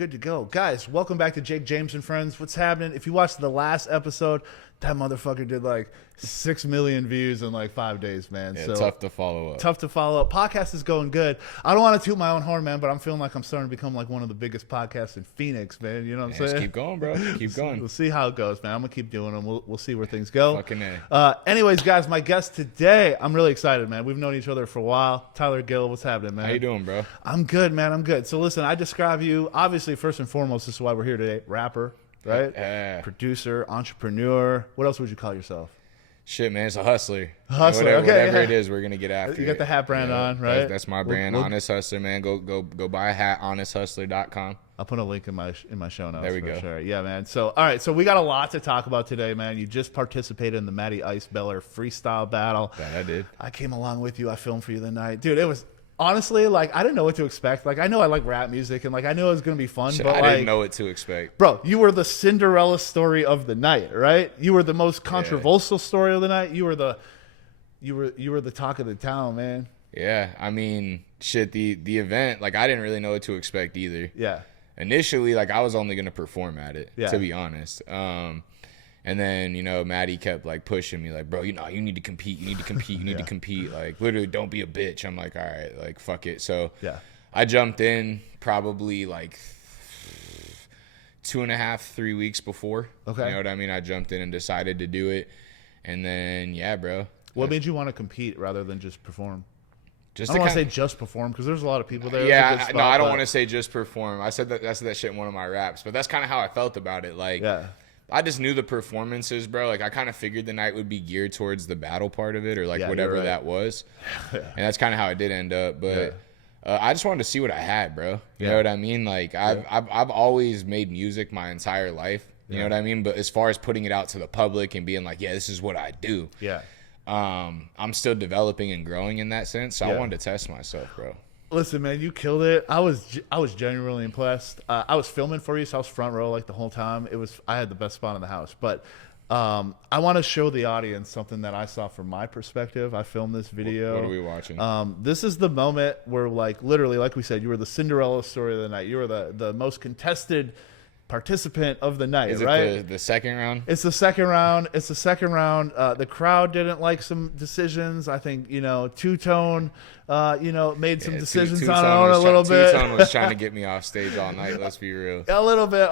good to go. Guys, welcome back to Jake James and Friends. What's happening? If you watched the last episode, that motherfucker did like 6 million views in like 5 days, man. Yeah, so tough to follow up. Tough to follow up. Podcast is going good. I don't want to toot my own horn, man, but I'm feeling like I'm starting to become like one of the biggest podcasts in Phoenix, man. You know what I'm saying? Just keep going, bro. Keep going. We'll see how it goes, man. I'm going to keep doing them. We'll see where things go. Fucking A. Anyways, guys, my guest today, I'm really excited, man. We've known each other for a while. Tyler Gill, what's happening, man? How you doing, bro? I'm good, man. I'm good. So listen, I describe you, obviously, first and foremost, this is why we're here today. Rapper, right? Producer, entrepreneur. What else would you call yourself? Shit, man, it's a hustler. Hustler, whatever it is, we're gonna get after. You got the hat brand on, right? That's my brand, Honest Hustler, man. Go buy a hat, honesthustler.com. I'll put a link in my show notes. There we go. Sure. Yeah, man. So, all right. So we got a lot to talk about today, man. You just participated in the Matty Ice Beller freestyle battle. That I did. I came along with you. I filmed for you the night, dude. It was honestly like I didn't know what to expect. Like I know I like rap music and like I knew it was gonna be fun, but I didn't know what to expect. Bro, you were the Cinderella story of the night, right? You were the most controversial story of the night. You were the talk of the town, man. Yeah, I mean, shit. The event, like I didn't really know what to expect either. Yeah. Initially, like I was only gonna perform at it, to be honest. And then, you know, Maddie kept like pushing me like, bro, you need to compete. You need to compete. You need to compete. Like literally don't be a bitch. I'm like, all right, like fuck it. So I jumped in probably like 2.5, 3 weeks before. Okay. You know what I mean? I jumped in and decided to do it. And then, yeah, bro. What made you want to compete rather than just perform? I don't want to say just perform because there's a lot of people there. Yeah, no, I don't want to say just perform. I said that shit in one of my raps, but that's kind of how I felt about it. Like, I just knew the performances, bro. Like, I kind of figured the night would be geared towards the battle part of it, or like whatever that was. And that's kind of how it did end up. But I just wanted to see what I had, bro. You know what I mean? Like, I've always made music my entire life. You know what I mean? But as far as putting it out to the public and being like, yeah, this is what I do. Yeah. I'm still developing and growing in that sense, so I wanted to test myself, bro. Listen, man, you killed it. I was genuinely impressed. I was filming for you, so I was front row like the whole time. I had the best spot in the house. But I want to show the audience something that I saw from my perspective. I filmed this video. What are we watching? This is the moment where, like, literally, like we said, you were the Cinderella story of the night. You were the most contested participant of the night. Is it right? the second round? It's the second round. The crowd didn't like some decisions. I think, Two-Tone, made some decisions on it a little bit. Two-Tone was trying to get me off stage all night. Let's be real. A little bit.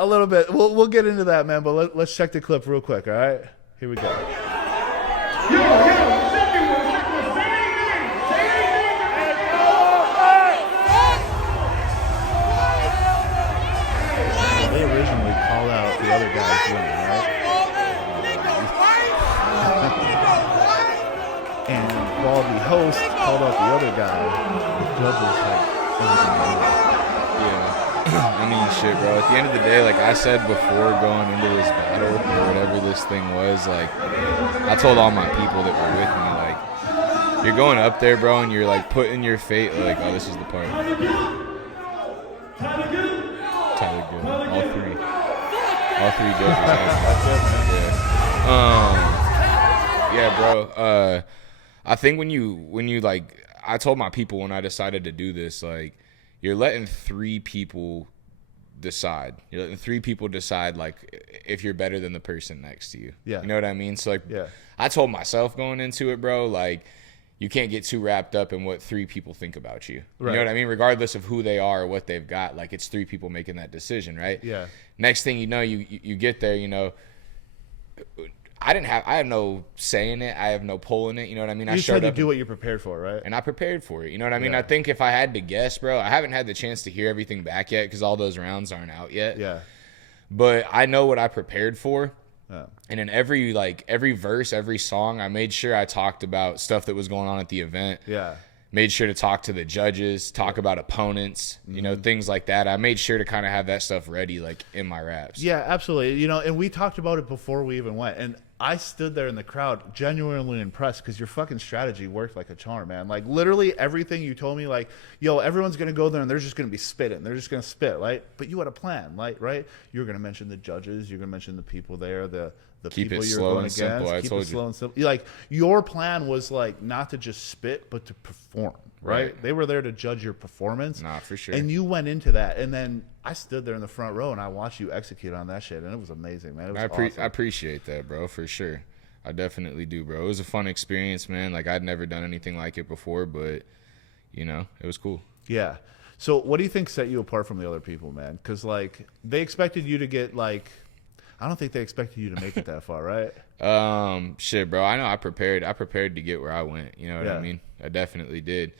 We'll get into that, man. But let's check the clip real quick. All right, here we go. They originally called out the other guy's winning, right? And while the host called out the other guy, the judges I mean, shit, bro. At the end of the day, like I said before going into this battle or whatever this thing was, like I told all my people that were with me, like you're going up there, bro, and you're like putting your fate, like, oh, this is the part. Tyler Gill. All three judges. Yeah, bro. I think when you like, I told my people when I decided to do this, like, you're letting 3 people decide. You're letting 3 people decide, like, if you're better than the person next to you. Yeah. You know what I mean? So, like, I told myself going into it, bro, like, you can't get too wrapped up in what 3 people think about you. Right. You know what I mean? Regardless of who they are or what they've got, like, it's 3 people making that decision, right? Yeah. Next thing you know, you get there, I have no say in it. I have no pull in it. You know what I mean? You tried to do what you're prepared for, right? And I prepared for it. You know what I mean? I think if I had to guess, bro, I haven't had the chance to hear everything back yet because all those rounds aren't out yet. Yeah. But I know what I prepared for. Yeah. And in every verse, every song, I made sure I talked about stuff that was going on at the event. Yeah. Made sure to talk to the judges, talk about opponents, things like that. I made sure to kind of have that stuff ready, like, in my raps. Yeah, absolutely. And we talked about it before we even went. And I stood there in the crowd genuinely impressed because your fucking strategy worked like a charm, man. Like, literally everything you told me, like, yo, everyone's going to go there and they're just going to be spitting. They're just going to spit, right? But you had a plan, like, right? You were going to mention the judges. You're going to mention the people there, the people you're going against. Keep it slow and simple. Like, your plan was, like, not to just spit, but to perform. right? They were there to judge your performance. Nah, for sure. And you went into that. And then I stood there in the front row and I watched you execute on that shit. And it was amazing, man. It was awesome. I appreciate that, bro, for sure. I definitely do, bro. It was a fun experience, man. Like, I'd never done anything like it before, but, you know, it was cool. Yeah. So what do you think set you apart from the other people, man? Because, like, they expected you to get, like, I don't think they expected you to make it that far, right? Shit, bro. I know I prepared to get where I went. You know what I mean? I definitely did.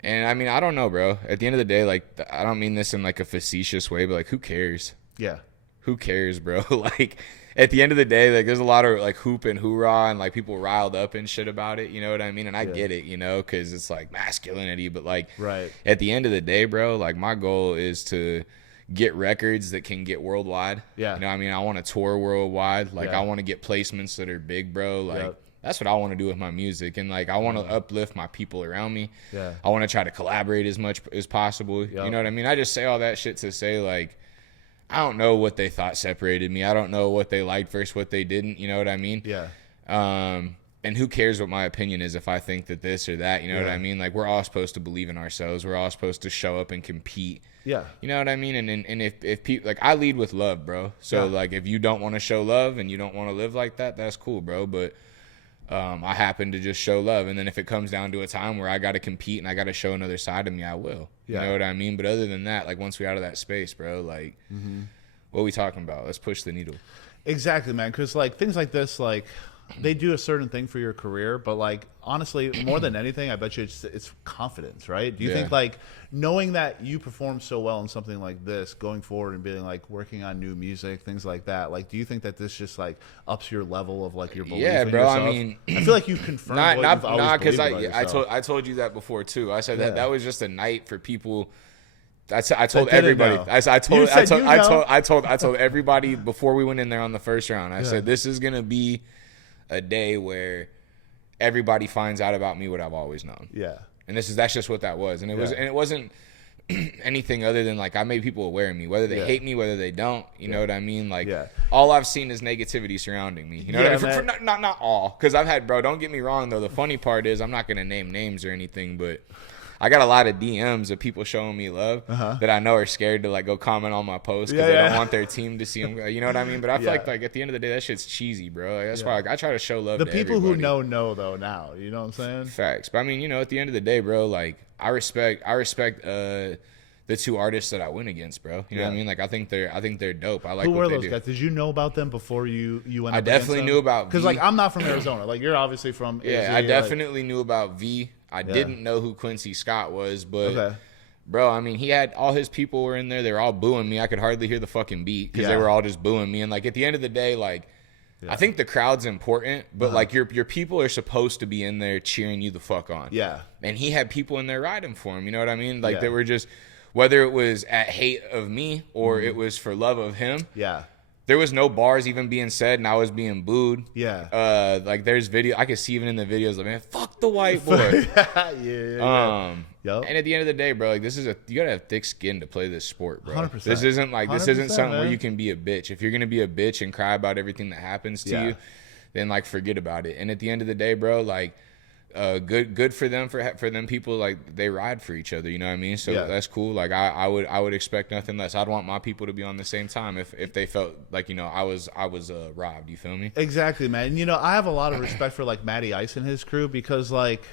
And, I mean, I don't know, bro. At the end of the day, like, I don't mean this in, like, a facetious way, but, like, who cares? Yeah. Who cares, bro? Like, at the end of the day, like, there's a lot of, like, hoop and hoorah and, like, people riled up and shit about it. You know what I mean? And I get it, you know, because it's, like, masculinity. But, like, at the end of the day, bro, like, my goal is to get records that can get worldwide. Yeah. You know what I mean? I want to tour worldwide. Like, I want to get placements that are big, bro. Like, that's what I want to do with my music. And, like, I want to uplift my people around me. Yeah. I want to try to collaborate as much as possible. You know what I mean? I just say all that shit to say, like, I don't know what they thought separated me. I don't know what they liked versus what they didn't. You know what I mean? Yeah. And who cares what my opinion is if I think that this or that? You know what I mean? Like, we're all supposed to believe in ourselves. We're all supposed to show up and compete. Yeah. You know what I mean? And if people, like, I lead with love, bro. So, like, if you don't want to show love and you don't want to live like that, that's cool, bro. But I happen to just show love. And then if it comes down to a time where I got to compete and I got to show another side of me, I will. You know what I mean? But other than that, like, once we're out of that space, bro, like, what are we talking about? Let's push the needle. Exactly, man. Because, like, things like this, like, they do a certain thing for your career. But, like, honestly, more than anything, I bet you it's confidence, right? Do you think, like, knowing that you perform so well in something like this, going forward and being, like, working on new music, things like that, like, do you think that this just, like, ups your level of, like, your belief in yourself? I mean, I feel like you confirmed what you've always believed about yourself. I told you that before too. I said that was just a night for people. I told everybody. I told everybody before we went in there on the first round. I said, this is gonna be a day where everybody finds out about me what I've always known. Yeah. And that's just what that was. And it wasn't anything other than, like, I made people aware of me, whether they hate me, whether they don't. You know what I mean? Like, all I've seen is negativity surrounding me. You know what I mean? Not all, because I've had, bro. Don't get me wrong though. The funny part is I'm not gonna name names or anything, but I got a lot of DMs of people showing me love that I know are scared to, like, go comment on my post because they don't want their team to see them. You know what I mean? But I feel like at the end of the day, that shit's cheesy, bro. Like, that's why, like, I try to show love to everybody. The people who know though now. You know what I'm saying? Facts. But I mean, you know, at the end of the day, bro, like, I respect the two artists that I went against, bro. You know what I mean? Like, I think they're dope. I like who what were they those do. guys? Did you know about them before you went? I definitely knew about because, like, I'm not from Arizona. Like, you're obviously from. Yeah, I definitely knew about V. I didn't know who Quincy Scott was, but bro, I mean, he had all his people were in there. They were all booing me. I could hardly hear the fucking beat because they were all just booing me. And, like, at the end of the day, like, I think the crowd's important, but like, your people are supposed to be in there cheering you the fuck on. Yeah. And he had people in there riding for him. You know what I mean? Like, they were just, whether it was at hate of me or it was for love of him. Yeah. There was no bars even being said, and I was being booed. Yeah. Like, there's video. I could see even in the videos, like, man, fuck the white boy. And at the end of the day, bro, like, you gotta have thick skin to play this sport, bro. 100%. This isn't something where you can be a bitch. If you're gonna be a bitch and cry about everything that happens to you, then, like, forget about it. And at the end of the day, bro, like, good for them for them people, like, they ride for each other, you know what I mean? So that's cool. Like, I would expect nothing less. I'd want my people to be on the same time if they felt like, you know, I was robbed. You feel me? Exactly, man. You know, I have a lot of respect for, like, Matty Ice and his crew because, like,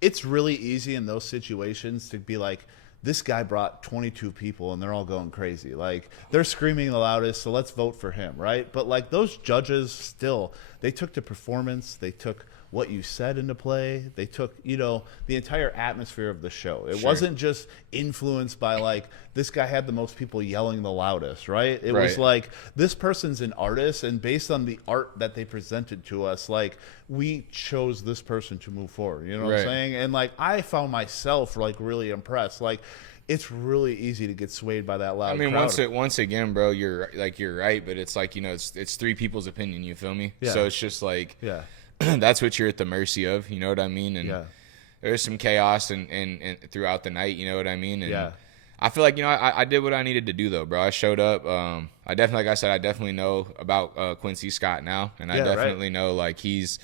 it's really easy in those situations to be like, this guy brought 22 people and they're all going crazy. Like, they're screaming the loudest, so let's vote for him, right? But, like, those judges still, they took the performance, they took what you said into play. They took, you know, the entire atmosphere of the show. It wasn't just influenced by, like, this guy had the most people yelling the loudest, right? It was like, this person's an artist, and based on the art that they presented to us, like, we chose this person to move forward. You know what I'm saying? And, like, I found myself, like, really impressed. Like, it's really easy to get swayed by that loud crowd. Once again, bro, you're right, but it's like, you know, it's three people's opinion, you feel me? So it's just like, that's what you're at the mercy of, you know what I mean? And there's some chaos and throughout the night, you know what I mean? And I feel like, you know, I did what I needed to do, though, bro. I showed up. Like I said, I definitely know about Quincy Scott now, and I definitely know, like, he's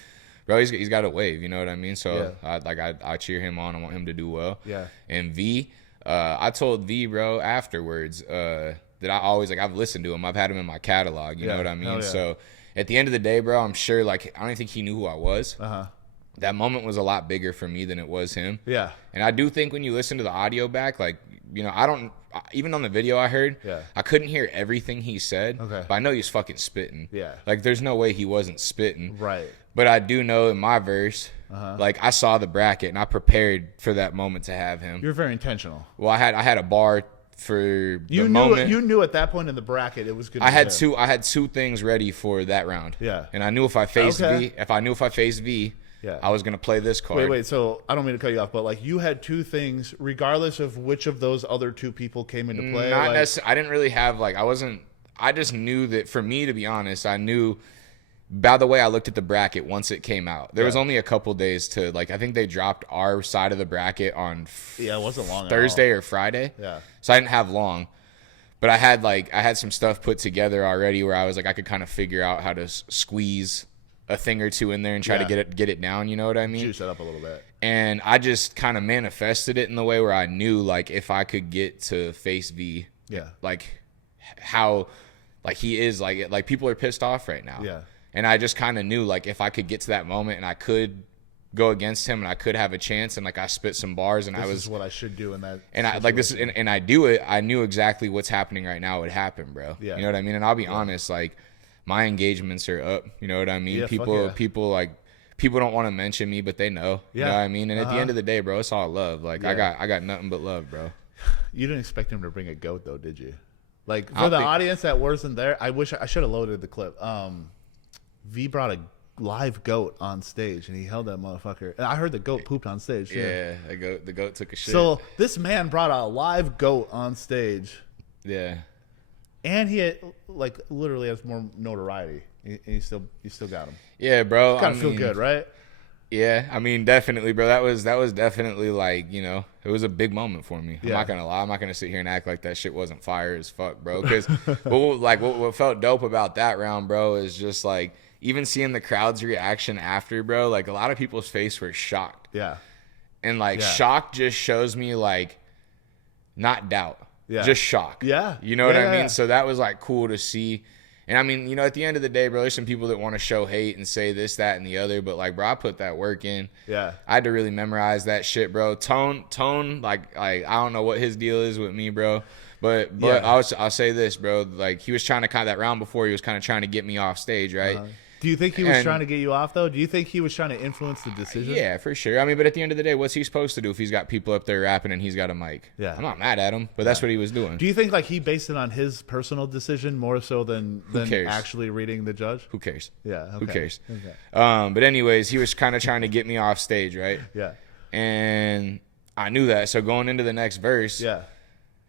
bro, he's got a wave. You know what I mean? So I cheer him on. I want him to do well. Yeah. And V, I told V, bro, afterwards that I always like I've listened to him. I've had him in my catalog. You know what I mean? So at the end of the day, bro, I'm sure like I don't think he knew who I was. That moment was a lot bigger for me than it was him. Yeah. And I do think when you listen to the audio back, like, you know, I don't, even on the video I heard, I couldn't hear everything he said. Okay. But I know he's fucking spitting. Yeah. Like, there's no way he wasn't spitting. Right. But I do know in my verse, like, I saw the bracket and I prepared for that moment to have him. You're very intentional. Well, I had a bar for you the knew, moment. You knew at that point in the bracket it was good. I had two things ready for that round. Yeah. And I knew if I faced V, I was gonna play this card. Wait. So I don't mean to cut you off, but like you had two things, regardless of which of those other two people came into play. Not necessarily. I didn't really have like I just knew that for me, to be honest, I knew by the way I looked at the bracket once it came out. There was only a couple days to like. I think they dropped our side of the bracket on it wasn't long Thursday or Friday. Yeah. So I didn't have long, but I had some stuff put together already where I was like I could kind of figure out how to squeeze a thing or two in there and try to get it down, you know what I mean? Juice it up a little bit. And I just kind of manifested it in the way where I knew like if I could get to face V, like how like he is like people are pissed off right now. Yeah. And I just kind of knew like if I could get to that moment and I could go against him and I could have a chance and like I spit some bars and this is what I should do in that and situation. I like this and I do it. I knew exactly what's happening right now would happen, bro. Yeah. You know what I mean? And I'll be honest, like my engagements are up. You know what I mean? Yeah, people don't want to mention me, but they know. You know what I mean? And at the end of the day, bro, it's all love. Like I got nothing but love, bro. You didn't expect him to bring a goat though, did you? Like for the audience that wasn't there, I wish I should have loaded the clip. V brought a live goat on stage and he held that motherfucker. And I heard the goat pooped on stage too. Yeah, the goat took a shit. So this man brought a live goat on stage. Yeah. And he had, like literally has more notoriety. You still got him. Yeah, bro. Gotta feel good, right? Yeah, I mean, definitely, bro. That was definitely like, you know, it was a big moment for me. I'm not gonna lie. I'm not gonna sit here and act like that shit wasn't fire as fuck, bro. Because what felt dope about that round, bro, is just like even seeing the crowd's reaction after, bro. Like a lot of people's face were shocked. Yeah. And like shock just shows me like not doubt. Yeah. Just shock. Yeah. You know what I mean? So that was like cool to see. And I mean, you know, at the end of the day, bro, there's some people that want to show hate and say this, that, and the other. But like, bro, I put that work in. Yeah. I had to really memorize that shit, bro. Tone, like I don't know what his deal is with me, bro. But I'll say this, bro. Like he was trying to that round before he was kind of trying to get me off stage, right? Do you think he was trying to get you off, though? Do you think he was trying to influence the decision? Yeah, for sure. I mean, but at the end of the day, what's he supposed to do if he's got people up there rapping and he's got a mic? Yeah. I'm not mad at him, but that's what he was doing. Do you think like he based it on his personal decision more so than actually reading the judge? Who cares? Yeah. Okay. Who cares? Okay. But anyways, he was kind of trying to get me off stage, right? Yeah. And I knew that. So going into the next verse,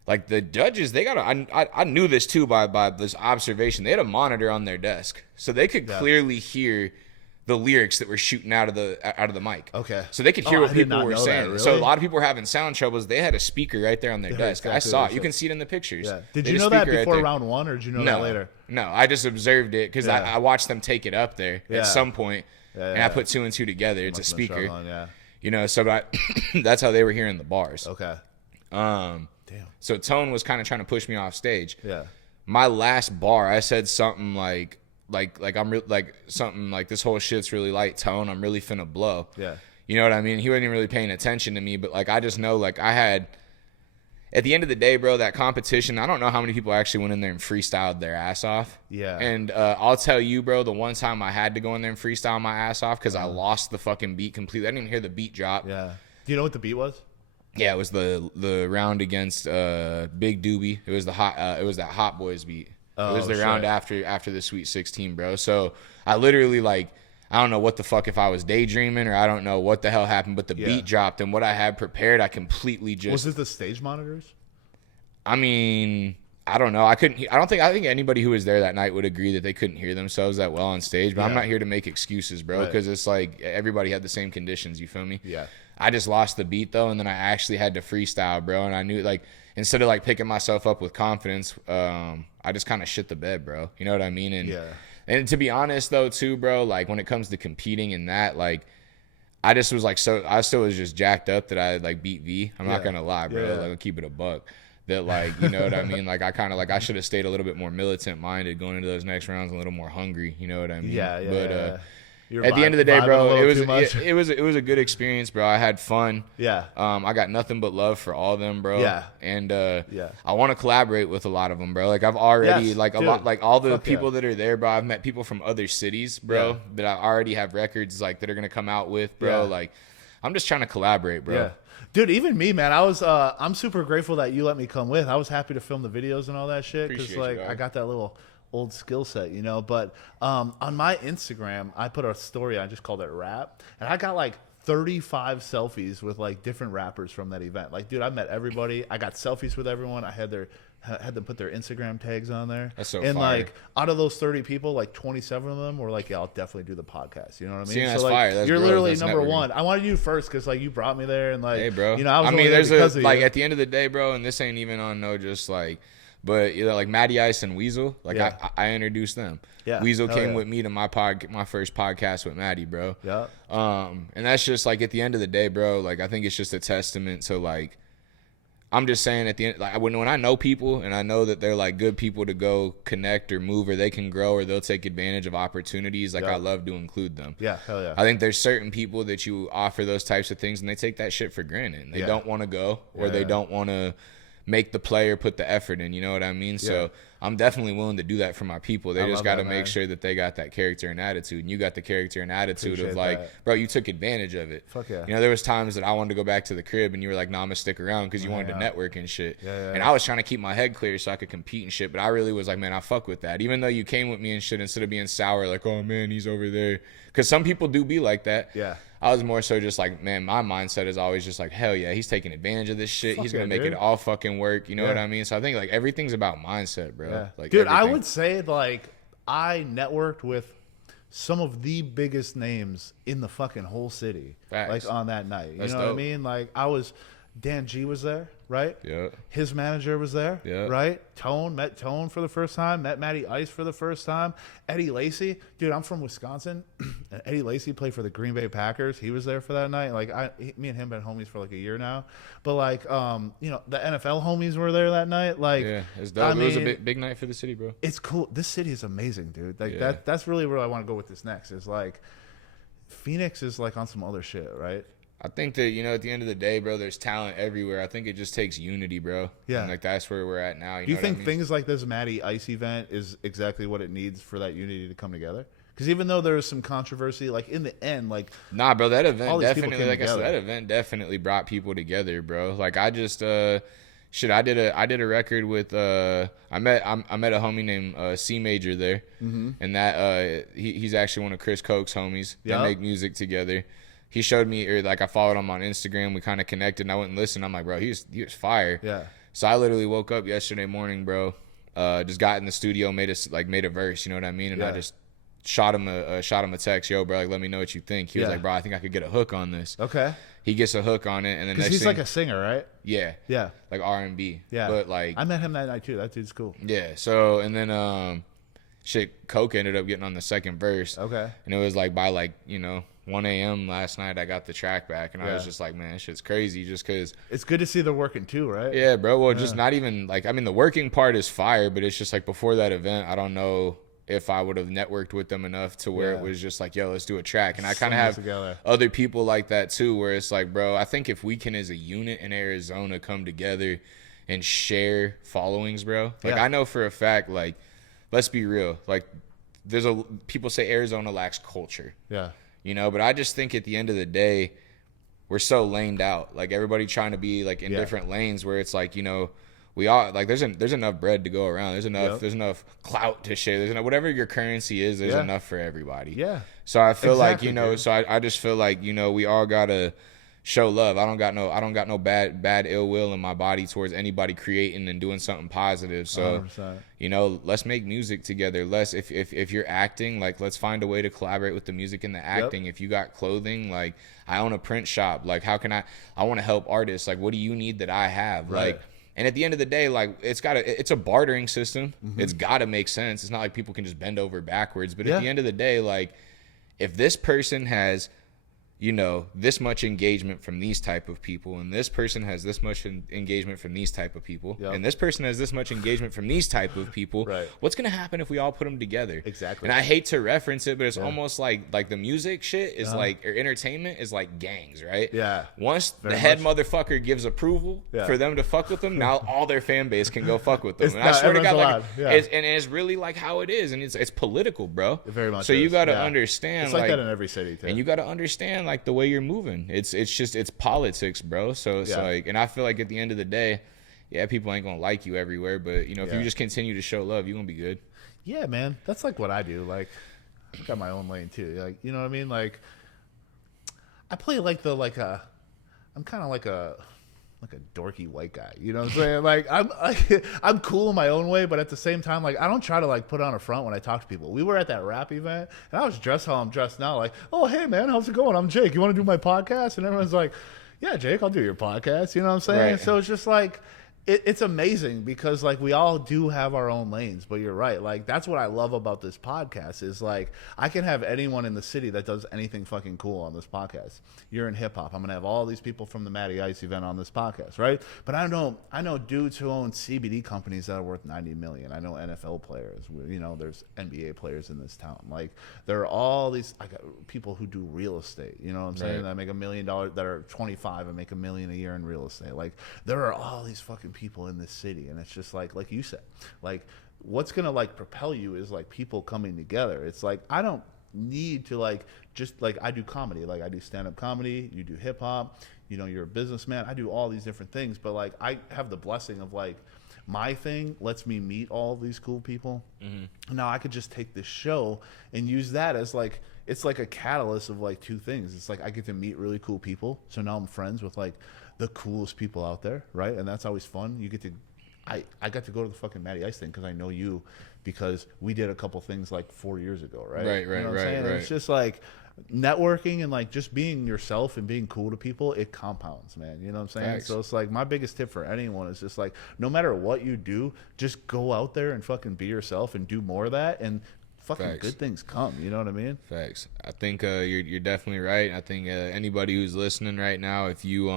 like the judges, they got I knew this too by this observation. They had a monitor on their desk, so they could clearly hear the lyrics that were shooting out of the mic. Okay. So they could hear what people were saying. That, really? So a lot of people were having sound troubles. They had a speaker right there on their desk. Exactly I saw it. You can see it in the pictures. Yeah. Did you know that before round one, or did you know that later? No, I just observed it because I watched them take it up there at some point, and I put two and two together. It's a speaker. You know, so that's how they were hearing the bars. Okay. Damn. So Tone was kind of trying to push me off stage. Yeah. My last bar, I said something like something like this whole shit's really light, Tone. I'm really finna blow. Yeah. You know what I mean? He wasn't even really paying attention to me, but like I just know like I had. At the end of the day, bro, that competition, I don't know how many people actually went in there and freestyled their ass off. Yeah. And I'll tell you, bro, the one time I had to go in there and freestyle my ass off because I lost the fucking beat completely. I didn't even hear the beat drop. Yeah. Do you know what the beat was? Yeah, it was the round against Big Doobie. It was that Hot Boys beat. It was the round after the Sweet 16, bro. So I literally like I don't know what the fuck if I was daydreaming or I don't know what the hell happened, but the beat dropped and what I had prepared, I completely just. Was it the stage monitors? I mean, I don't know. I think anybody who was there that night would agree that they couldn't hear themselves that well on stage. But I'm not here to make excuses, bro, because it's like everybody had the same conditions. You feel me? Yeah. I just lost the beat though, and then I actually had to freestyle, bro. And I knew like instead of like picking myself up with confidence, I just kind of shit the bed, bro. You know what I mean? And And to be honest though too, bro, like when it comes to competing in that, like I just was like, so I still was just jacked up that I like beat V. I'm not gonna lie, bro. Like I'll keep it a buck. That like, you know what I mean? Like I kind of like I should have stayed a little bit more militant minded going into those next rounds, a little more hungry. You know what I mean? But at the end of the day, bro, it was a good experience, bro. I had fun. Yeah. I got nothing but love for all of them, bro. Yeah. And I want to collaborate with a lot of them, bro. Like I've already a lot, like all the people that are there, bro. I've met people from other cities, bro, that I already have records like that are gonna come out with, bro. Like I'm just trying to collaborate, bro. Yeah. Dude, even me, man, I'm super grateful that you let me come with. I was happy to film the videos and all that shit because like I got that little old skill set, you know. But on my Instagram, I put a story. I just called it Rap, and I got like 35 selfies with like different rappers from that event. Like, dude, I met everybody. I got selfies with everyone. I had them put their Instagram tags on there. That's so and fire. Like out of those 30 people, like 27 of them were like, yeah, I'll definitely do the podcast. You know what I mean? See, that's so like, fire. That's you're growth. literally That's number networking. one. I wanted you first because like you brought me there and like, hey, bro. You know, I mean, there's because a of like you. at the end of the day, bro, and this ain't even on no just like. But you know, like Matty Ice and Weasel, like I introduced them. Yeah. Weasel came with me to my first podcast with Matty, bro. Yeah. And that's just like at the end of the day, bro. Like I think it's just a testament to like, I'm just saying at the end, like when I know people and I know that they're like good people to go connect or move or they can grow or they'll take advantage of opportunities. Like I love to include them. Yeah, hell yeah. I think there's certain people that you offer those types of things and they take that shit for granted. They don't want to go or they don't want to make the player put the effort in, you know what I mean? So I'm definitely willing to do that for my people. They just got to make sure that they got that character and attitude. And you got the character and attitude Appreciate of like, that. bro, you took advantage of it. Fuck yeah. You know, there was times that I wanted to go back to the crib and you were like, nah, I'm gonna stick around because you wanted to network and shit. And I was trying to keep my head clear so I could compete and shit. But I really was like, man, I fuck with that. Even though you came with me and shit, instead of being sour, like, oh man, he's over there. Because some people do be like that. Yeah. I was more so just like, man, my mindset is always just like, hell yeah, he's taking advantage of this shit. He's going to make it all fucking work. You know what I mean? So I think like everything's about mindset, bro. Yeah. Like, dude, everything. I would say like I networked with some of the biggest names in the fucking whole city. Facts. Like on that night. You That's know dope. what I mean? Like Dan G was there, right? Yeah. His manager was there, right? Met Tone for the first time, met Matty Ice for the first time. Eddie Lacy, dude, I'm from Wisconsin. And Eddie Lacy played for the Green Bay Packers. He was there for that night. Like me and him been homies for like a year now. But like, you know, the NFL homies were there that night. Like, yeah, it's dope. It was a big night for the city, bro. It's cool. This city is amazing, dude. Like that's really where I want to go with this next. Is like, Phoenix is like on some other shit, right? I think that, you know, at the end of the day, bro, there's talent everywhere. I think it just takes unity, bro. Yeah. And like that's where we're at now. Do you think things like this Matty Ice event is exactly what it needs for that unity to come together? Because even though there was some controversy, like in the end, like nah, bro, that event definitely, like I said, that event definitely brought people together, bro. Like I just I did a record with I met a homie named C Major there, and that he's actually one of Chris Koch's homies. They make music together. He showed me, or like I followed him on Instagram. We kind of connected, and I went and listened. I'm like, bro, he was fire. Yeah. So I literally woke up yesterday morning, bro. Just got in the studio, made a verse. You know what I mean? And I just shot him a text, yo, bro, like let me know what you think. He was like, bro, I think I could get a hook on this. Okay. He gets a hook on it, and then he's like a singer, right? Yeah. Yeah. Like R&B. Yeah. But like I met him that night too. That dude's cool. Yeah. So and then Coke ended up getting on the second verse. Okay. And it was like by like, you know, 1 a.m. last night I got the track back, and I was just like, man, this shit's crazy just because it's good to see they're working too, right? Yeah, bro. Well, just not even like, I mean, the working part is fire, but it's just like before that event, I don't know if I would have networked with them enough to where it was just like, yo, let's do a track. And I kind of have other people like that too, where it's like, bro, I think if we can as a unit in Arizona come together and share followings, bro, like I know for a fact, like, let's be real, like people say Arizona lacks culture. Yeah. You know, but I just think at the end of the day, we're so laned out. Like everybody trying to be like in different lanes where it's like, you know, we all like there's enough bread to go around. There's enough clout to share. There's enough, whatever your currency is, there's enough for everybody. Yeah. So I feel like, you know, so I just feel like, you know, we all gotta show love. I don't got no bad ill will in my body towards anybody creating and doing something positive. So 100%. You know, let's make music together. If you're acting, like let's find a way to collaborate with the music and the acting. If you got clothing, like I own a print shop. Like how can I want to help artists. Like what do you need that I have? Right. Like And at the end of the day, like it's a bartering system. It's got to make sense. It's not like people can just bend over backwards. But at the end of the day, like if this person has, you know, this much engagement from these type of people, and this person has this much engagement from these type of people, and this person has this much engagement from these type of people, what's going to happen if we all put them together? Exactly. And I hate to reference it, but it's almost like the music shit is like, or entertainment is like gangs, right? Yeah. Once the head motherfucker gives approval for them to fuck with them, now all their fan base can go fuck with them. And I swear to God, like, it's really like how it is, and it's political, bro. It very much so is. you got to understand, it's like that in every city too. And you got to understand like the way you're moving. It's politics, bro. So it's like, and I feel like at the end of the day, people ain't gonna like you everywhere, but you know, if you just continue to show love, you're gonna be good. Yeah, man, that's like what I do. Like, I got my own lane too. Like, you know what I mean? Like, I play I'm kind of like a dorky white guy, you know what I'm saying? Like I'm cool in my own way, but at the same time, like I don't try to like put on a front when I talk to people. We were at that rap event, and I was dressed how I'm dressed now. Like, oh hey man, how's it going? I'm Jake. You want to do my podcast? And everyone's like, yeah, Jake, I'll do your podcast. You know what I'm saying? Right. So it's just like. It's amazing because like we all do have our own lanes, but you're right. Like that's what I love about this podcast is like I can have anyone in the city that does anything fucking cool on this podcast. You're in hip hop. I'm gonna have all these people from the Matty Ice event on this podcast, right? But I know dudes who own CBD companies that are worth $90 million. I know NFL players. You know, there's NBA players in this town. Like there are all these people who do real estate. You know what I'm saying? That make $1 million. That are 25 and make $1 million a year in real estate. Like there are all these fucking people in this city, and it's just like you said, like what's gonna like propel you is like people coming together. It's like I don't need to like just like I do comedy, like I do stand-up comedy, you do hip-hop, you know, you're a businessman, I do all these different things, but like I have the blessing of like my thing lets me meet all these cool people. Now I could just take this show and use that as like it's like a catalyst of like two things. It's like I get to meet really cool people, so now I'm friends with like the coolest people out there, right? And that's always fun. You get to, I got to go to the fucking Matty Ice thing because I know you, because we did a couple things like 4 years ago, right? Right. You know what I'm saying? It's just like networking and like just being yourself and being cool to people, it compounds, man. You know what I'm saying? Thanks. So it's like my biggest tip for anyone is just like no matter what you do, just go out there and fucking be yourself and do more of that, and fucking good things come. You know what I mean? Facts. I think you're definitely right. I think anybody who's listening right now, if you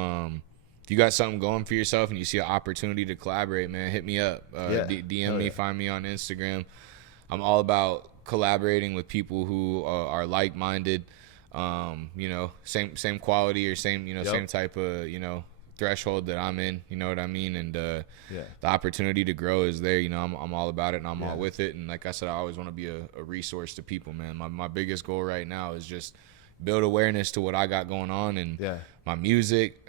got something going for yourself and you see an opportunity to collaborate, man, hit me up. DM me, find me on Instagram. I'm all about collaborating with people who are like-minded, you know, same quality or same, you know, same type of, you know, threshold that I'm in, you know what I mean? And the opportunity to grow is there. You know, I'm all about it, and I'm all with it. And like I said, I always want to be a resource to people, man. My biggest goal right now is just build awareness to what I got going on and my music,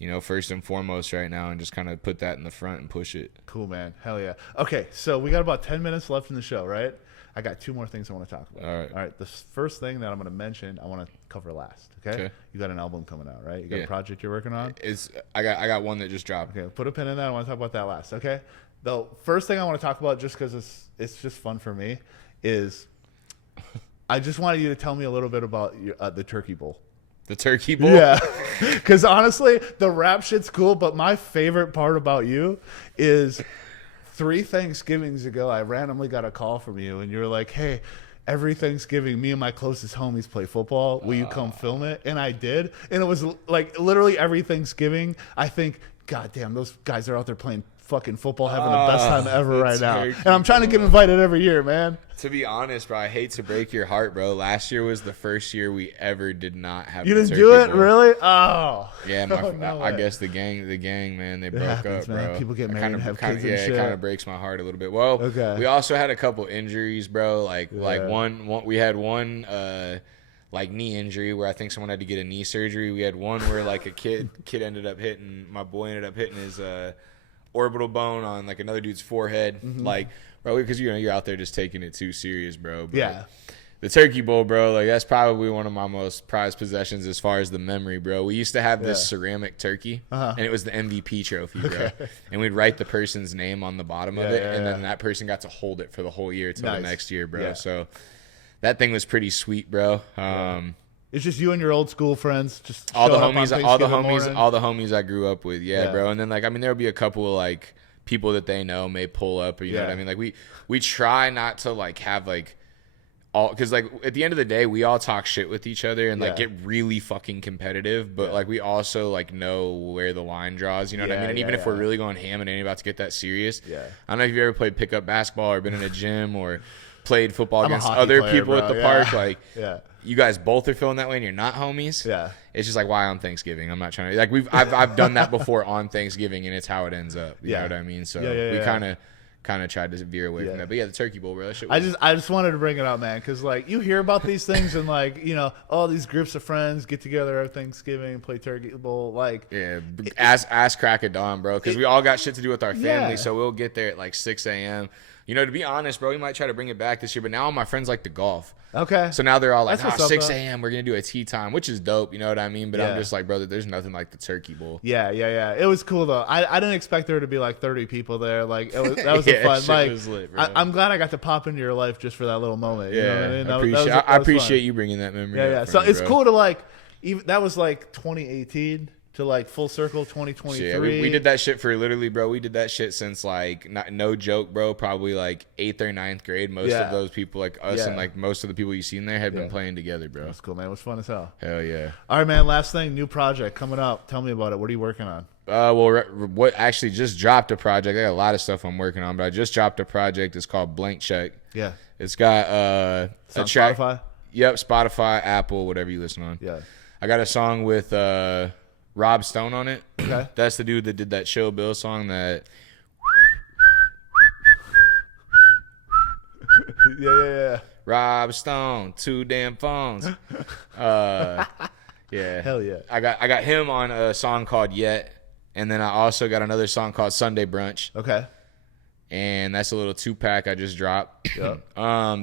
you know, first and foremost right now, and just kind of put that in the front and push it. Cool, man. Hell yeah. Okay, so we got about 10 minutes left in the show, right? I got two more things I want to talk about. All right. The first thing that I'm going to mention, I want to cover last. Okay. You got an album coming out, right? You got a project you're working on? I got one that just dropped. Okay. Put a pin in that. I want to talk about that last. Okay. The first thing I want to talk about, just because it's just fun for me, is I just wanted you to tell me a little bit about the Turkey Bowl. The Turkey Bowl? Yeah. Because honestly, the rap shit's cool, but my favorite part about you is 3 Thanksgivings ago, I randomly got a call from you, and you were like, hey, every Thanksgiving, me and my closest homies play football. Will you come film it? And I did. And it was like literally every Thanksgiving, I think, God damn, those guys are out there playing fucking football, having the best time ever right now. And I'm trying to get invited every year, man. To be honest, bro, I hate to break your heart, bro. Last year was the first year we ever did not have. You didn't do it, really? Oh, yeah. I guess the gang, man, they broke up, man. bro. People get married and have kids and shit. It kind of breaks my heart a little bit. Well, we also had a couple injuries, bro. Like one, we had one like knee injury where I think someone had to get a knee surgery. We had one where like a kid ended up hitting, my boy ended up hitting his orbital bone on like another dude's forehead, like. Bro, because you're out there just taking it too serious, bro. But the Turkey Bowl, bro, like that's probably one of my most prized possessions as far as the memory, bro. We used to have this ceramic turkey, and it was the MVP trophy, bro. And we'd write the person's name on the bottom of it, and then that person got to hold it for the whole year till the next year, bro. So that thing was pretty sweet, bro. It's just you and your old school friends. Just all the homies I grew up with. Yeah, bro. And then like, I mean, there'll be a couple of like people that they know may pull up, or you know what I mean. Like we try not to like have like all, because like at the end of the day, we all talk shit with each other and like get really fucking competitive. But like we also like know where the line draws. You know what I mean. And even if we're really going ham and ain't about to get that serious, I don't know if you've ever played pickup basketball or been in a gym or played football against other people at the park. Like you guys both are feeling that way and you're not homies. Yeah. It's just like, why on Thanksgiving? I'm not trying to like I've done that before on Thanksgiving and it's how it ends up. You know what I mean? So we kind of tried to veer away from that. But yeah, the turkey bowl, bro. That shit was... I just wanted to bring it up, man, because like you hear about these things and like, you know, all these groups of friends get together at Thanksgiving, play turkey bowl, like ass crack of dawn, bro, because we all got shit to do with our family, so we'll get there at like 6 a.m. You know, to be honest, bro, we might try to bring it back this year, but now all my friends like to golf. Okay. So now they're all like, 6 a.m., we're going to do a tea time, which is dope, you know what I mean? But I'm just like, brother, there's nothing like the turkey bowl. Yeah. It was cool, though. I didn't expect there to be like 30 people there. Like, that was a fun. Like, was lit, I'm glad I got to pop into your life just for that little moment. You know what I mean? I appreciate you bringing that memory up. So it's cool to like, even that was like 2018. To like full circle 2023. Yeah, we did that shit for literally, bro. We did that shit since like, no joke, bro, probably like 8th or 9th grade. Most of those people, like us and like most of the people you seen there had been playing together, bro. That's cool, man. It was fun as hell. Hell yeah. All right, man. Last thing, new project coming up. Tell me about it. What are you working on? Well, what actually just dropped a project. I got a lot of stuff I'm working on, but I just dropped a project. It's called Blank Check. Yeah. It's got a track. Spotify? Yep, Spotify, Apple, whatever you listen on. Yeah. I got a song with Rob Stone on it. Okay. That's the dude that did that Chill Bill song that... yeah. Rob Stone, 2 damn phones. Yeah. Hell yeah. I got him on a song called Yet, and then I also got another song called Sunday Brunch. Okay. And that's a little 2-pack I just dropped. Yep.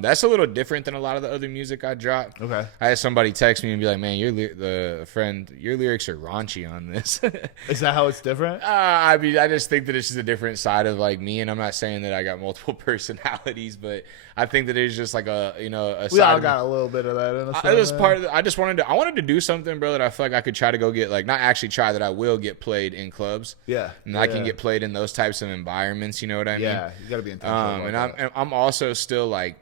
That's a little different than a lot of the other music I dropped. Okay. I had somebody text me and be like, "Man, your lyrics are raunchy on this." Is that how it's different? I mean, I just think that it's just a different side of like me, and I'm not saying that I got multiple personalities, but I think that it's just like a side. We all got a little bit of that in us. It was part of. I wanted to do something, bro, that I feel like I could try to go get, like, not actually try, that I will get played in clubs. Yeah. And I can get played in those types of environments. You know what I mean? Yeah. You got to be intentional. And I'm also still like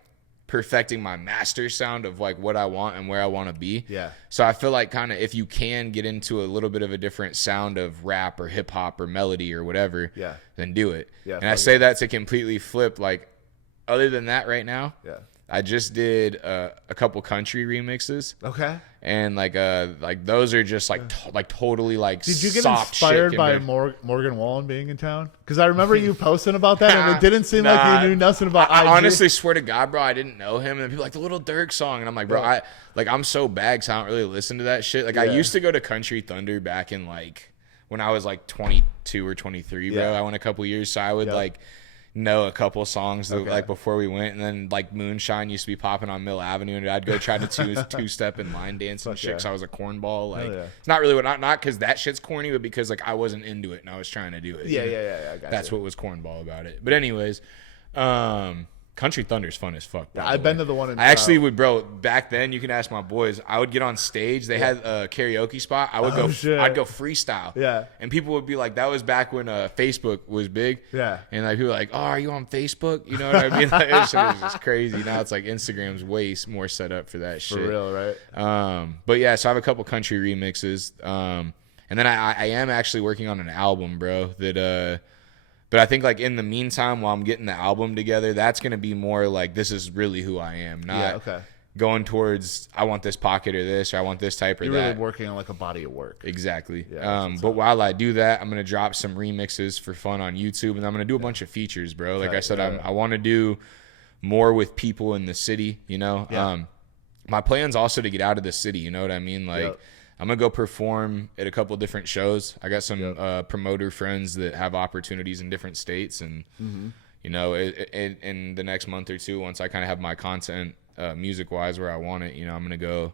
perfecting my master sound of like what I want and where I want to be. Yeah. So I feel like kind of if you can get into a little bit of a different sound of rap or hip hop or melody or whatever, then do it. Yeah. And I say that to completely flip, like, other than that right now, I just did a couple country remixes. Okay. And like those are just like totally like. Did you get inspired by Morgan Wallen being in town? Because I remember you posting about that, and it didn't seem like you knew nothing about. I honestly swear to God, bro, I didn't know him. And then people like the Little Dirk song, and I'm like, bro, I'm so bagged, so I don't really listen to that shit. Like I used to go to Country Thunder back in like when I was like 22 or 23, bro. I went a couple years, so I would like know a couple songs that, like before we went, and then like Moonshine used to be popping on Mill Avenue, and I'd go try to two-step and line dance and shit because I was a cornball. Like it's not really not because that shit's corny, but because like I wasn't into it and I was trying to do it. Yeah. That's what was cornball about it. But anyways, Country Thunder's fun as fuck. I've been to the one in I actually would, bro. Back then, you can ask my boys. I would get on stage. They had a karaoke spot. I would I'd go freestyle. Yeah. And people would be like, that was back when Facebook was big. Yeah. And like people were like, "Oh, are you on Facebook?" You know what I mean? Like, it was just crazy. Now it's like Instagram's way more set up for that shit. For real, right? But yeah, so I have a couple country remixes. And then I am actually working on an album, bro. But I think like in the meantime, while I'm getting the album together, that's going to be more like, this is really who I am. Not going towards, I want this pocket or this, or I want this type or that. You're really working on like a body of work. Exactly. Yeah, but while I do that, I'm going to drop some remixes for fun on YouTube, and I'm going to do a bunch of features, bro. Like I said, I want to do more with people in the city, you know? Yeah. My plan's also to get out of the city, you know what I mean? Like, I'm going to go perform at a couple different shows. I got some promoter friends that have opportunities in different states. And, you know, in the next month or two, once I kind of have my content music-wise where I want it, you know, I'm going to go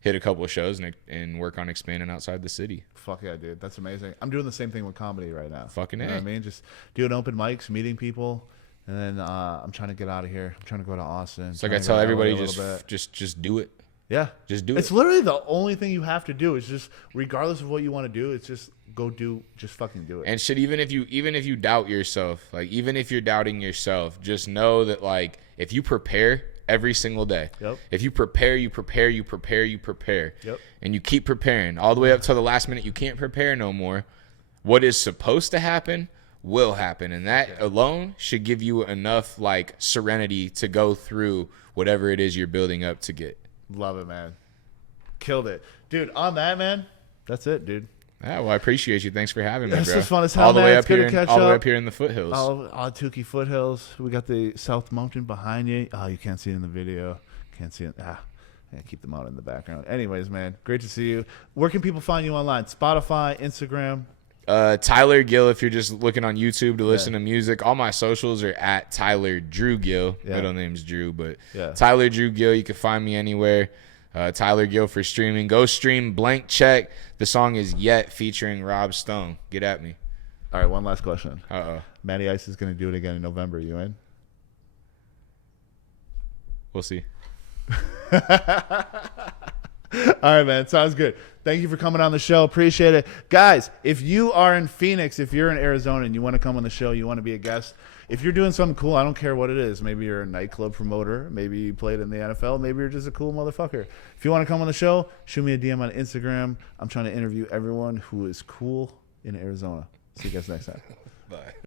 hit a couple of shows and work on expanding outside the city. Fuck yeah, dude. That's amazing. I'm doing the same thing with comedy right now. Fucking you know what I mean? Just doing open mics, meeting people. And then I'm trying to get out of here. I'm trying to go to Austin. It's like I tell everybody, just do it. Yeah. Just do it. It's literally the only thing you have to do. Is just, regardless of what you want to do, it's just go do, just fucking do it. And shit, even if you doubt yourself, like even if you're doubting yourself, just know that like if you prepare every single day, if you prepare, and you keep preparing all the way up till the last minute, you can't prepare no more. What is supposed to happen will happen, and that alone should give you enough like serenity to go through whatever it is you're building up to get. Love it, man. Killed it, dude. On that, man, that's it, dude. Yeah, well, I appreciate you. Thanks for having me, This bro. is fun as hell, all the man. way It's up good here, to catch all the way up. up here in the foothills. All Tukey foothills. We got the South Mountain behind you. Oh, you can't see it in the video. Can't see it. Yeah, keep them out in the background. Anyways, man, great to see you. Where can people find you online? Spotify, Instagram. Tyler Gill, if you're just looking on YouTube to listen to music. All my socials are at Tyler Drew Gill. Middle name's Drew, but Tyler Drew Gill. You can find me anywhere. Tyler Gill for streaming. Go stream Blank Check. The song is Yet featuring Rob Stone. Get at me. All right, one last question. Uh-oh. Matty Ice is going to do it again in November. You in? We'll see. All right, man. Sounds good. Thank you for coming on the show. Appreciate it. Guys, if you are in Phoenix, if you're in Arizona and you want to come on the show, you want to be a guest, if you're doing something cool, I don't care what it is. Maybe you're a nightclub promoter. Maybe you played in the NFL. Maybe you're just a cool motherfucker. If you want to come on the show, shoot me a DM on Instagram. I'm trying to interview everyone who is cool in Arizona. See you guys next time. Bye.